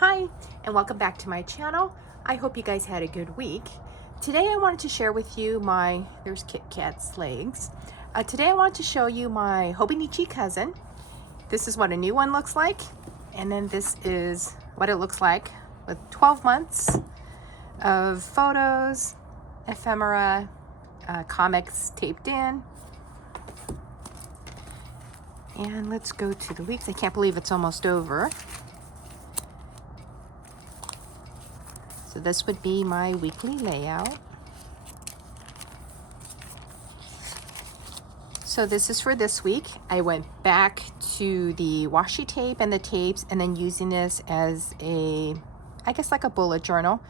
Hi, and welcome back to my channel. I hope you guys had a good week. Today I wanted to share with you there's Kit Kat's legs. Today I want to show you my Hobonichi cousin. This is what a new one looks like, and then this is what it looks like with 12 months of photos, ephemera, comics taped in. And let's go to the weeks. I can't believe it's almost over. So this would be my weekly layout. So this is for this week. I went back to the washi tape and the tapes and then using this as I guess like a bullet journal,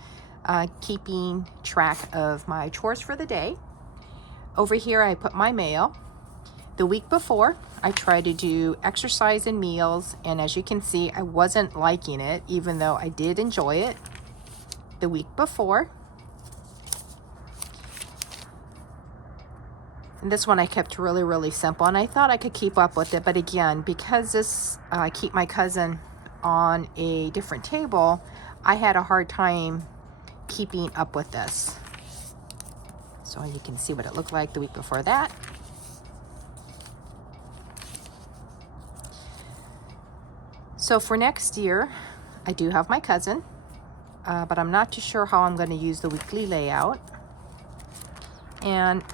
keeping track of my chores for the day. Over here I put my mail. The week before, I tried to do exercise and meals, and as you can see, I wasn't liking it, even though I did enjoy it. The week before. And this one I kept really simple, and I thought I could keep up with it, but again, because I keep my cousin on a different table, I had a hard time keeping up with this. So you can see what it looked like the week before that. So for next year, I do have my cousin. But I'm not too sure how I'm going to use the weekly layout. And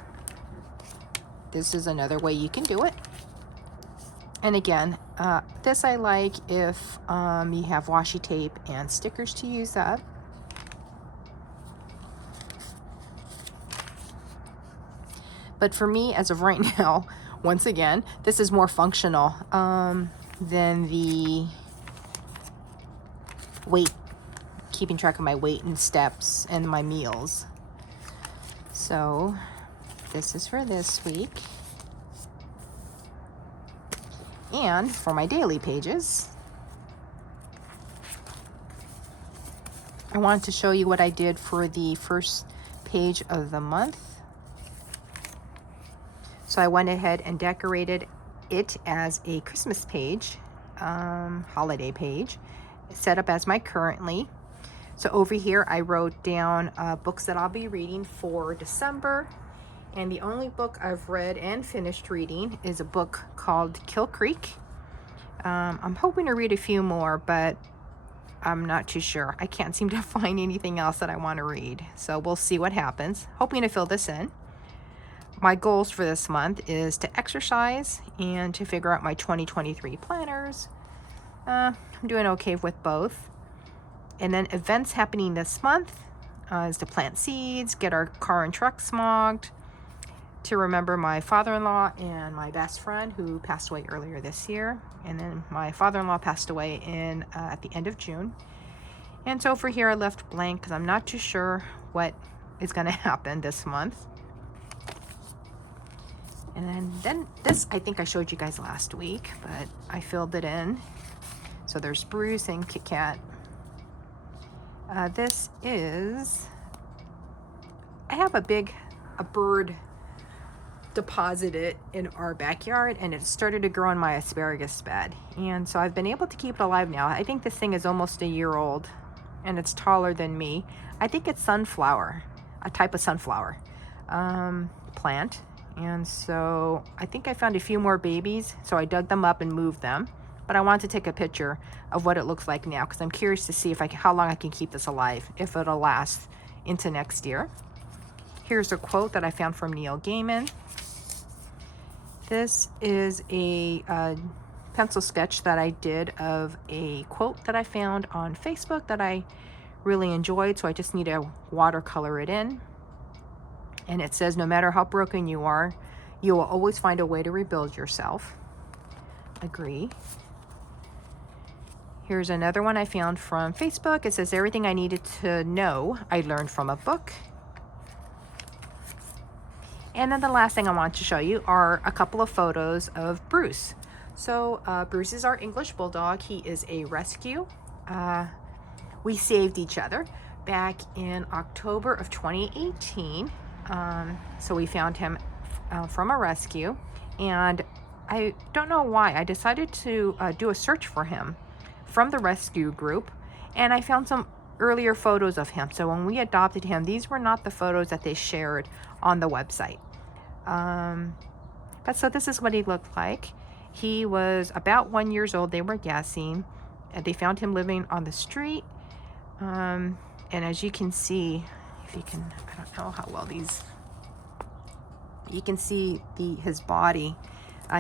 this is another way you can do it. And again, this I like if you have washi tape and stickers to use up. But for me, as of right now, once again, this is more functional than the keeping track of my weight and steps and my meals. So this is for this week. And for my daily pages, I wanted to show you what I did for the first page of the month. So I went ahead and decorated it as a Christmas page, holiday page, set up as my currently. So over here I wrote down books that I'll be reading for December, and the only book I've read and finished reading is a book called Kill Creek. I'm hoping to read a few more, but I'm not too sure. I can't seem to find anything else that I want to read, so we'll see what happens. Hoping to fill this in. My goals for this month is to exercise and to figure out my 2023 planners. I'm doing okay with both. And then events happening this month is to plant seeds, get our car and truck smogged, to remember my father-in-law and my best friend who passed away earlier this year. And then my father-in-law passed away at the end of June. And so for here I left blank because I'm not too sure what is going to happen this month. And then this I think I showed you guys last week, but I filled it in. So there's Bruce and Kit Kat. This is, I have a bird deposited in our backyard, and it started to grow on my asparagus bed. And so I've been able to keep it alive now. I think this thing is almost a year old, and it's taller than me. I think it's sunflower, a type of sunflower plant. And so I think I found a few more babies, so I dug them up and moved them. But I wanted to take a picture of what it looks like now because I'm curious to see how long I can keep this alive, if it'll last into next year. Here's a quote that I found from Neil Gaiman. This is a pencil sketch that I did of a quote that I found on Facebook that I really enjoyed, so I just need to watercolor it in. And it says, no matter how broken you are, you will always find a way to rebuild yourself. Agree. Here's another one I found from Facebook. It says, everything I needed to know, I learned from a book. And then the last thing I want to show you are a couple of photos of Bruce. So Bruce is our English Bulldog. He is a rescue. We saved each other back in October of 2018. So we found him from a rescue, and I don't know why I decided to do a search for him from the rescue group, And I found some earlier photos of him. So when we adopted him, these were not the photos that they shared on the website. But so this is what he looked like. He was about 1 year old, they were guessing. They found him living on the street. And as you can see, if you can, I don't know how well these, you can see his body.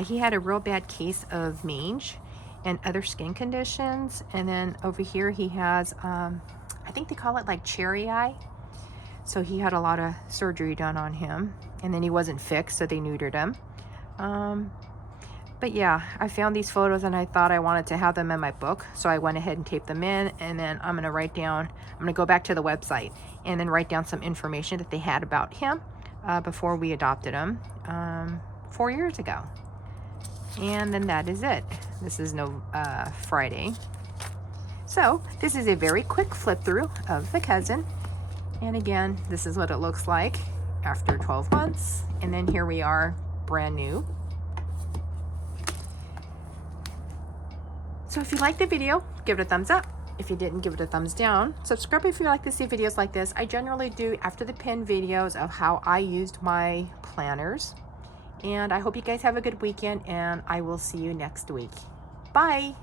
He had a real bad case of mange and other skin conditions. And then over here he has, I think they call it like cherry eye. So he had a lot of surgery done on him, and then he wasn't fixed, so they neutered him. But yeah, I found these photos and I thought I wanted to have them in my book. So I went ahead and taped them in, and then I'm gonna write down, I'm gonna go back to the website and then write down some information that they had about him before we adopted him 4 years ago. And then that is it. This is Friday. So this is a very quick flip through of the cousin. And again, this is what it looks like after 12 months. And then here we are, brand new. So if you liked the video, give it a thumbs up. If you didn't, give it a thumbs down. Subscribe if you like to see videos like this. I generally do after the pin videos of how I used my planners. And I hope you guys have a good weekend, and I will see you next week. Bye.